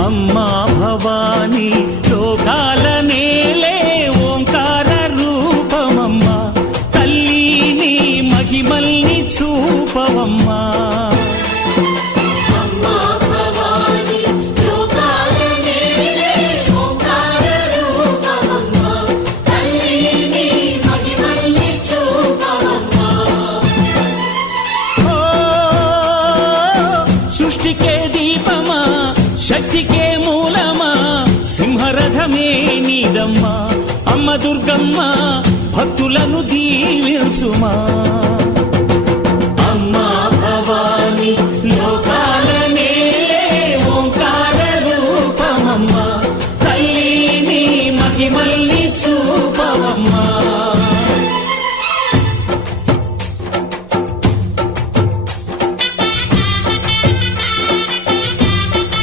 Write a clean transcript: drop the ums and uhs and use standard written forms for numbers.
అమ్మా భవానీ లోకాల నేలే ఓంకార రూపమమ్మా తల్లి నీ మహిమల్ని చూపవమ్మా సృష్టికే దీపమా శక్తికే మూలమా సింహరథమే నీదమ్మా అమ్మ దుర్గమ్మ భక్తులను దీవించుమా